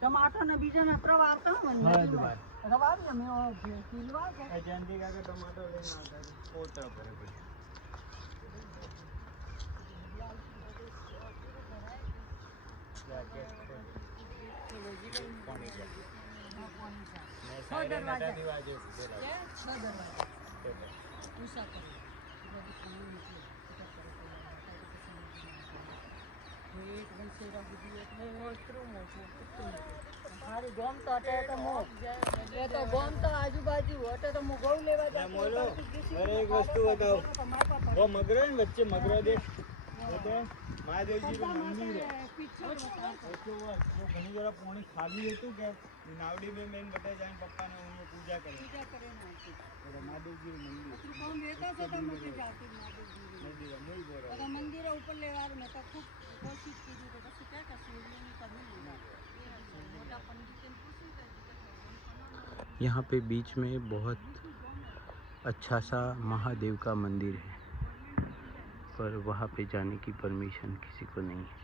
टमाटर ने बीजा ना प्रभ आता हूं मैं रवा भी हमें और किलवा के जयंती का टमाटर लेना आता है वो तरफ है कुछ पानी का मैं साइड दरवाजा दरवाजे से क्या छह दरवाजा पूछा करो एक वंशे रखी એટલે એટલું મોટું મારી ગોમ તો અટે તો મો એ તો ગોમ તો આજુબાજુ અટે તો મો ગૌ લેવા જા મોલો અરે એક વસ્તુ बताओ वो मगरो है बच्चे मगरो देख देखो महादेव जी का मंदिर है पीछे देखो वो घनी जरा पानी खाली है तो क्या नावड़ी में मैंने बताया जाए पापा ने उन्होंने पूजा करे ना और महादेव जी मंदिर तो कौन देता से तो मत जाती महादेव जी मंदिर नहीं बोल रहा मंदिर ऊपर ले वार में तो खूब कोशिश की थी तो बस क्या कर सूर्य नहीं करने मोटा पंडित ने पूछी यहाँ पे बीच में बहुत अच्छा सा महादेव का मंदिर है, पर वहाँ पे जाने की परमिशन किसी को नहीं है।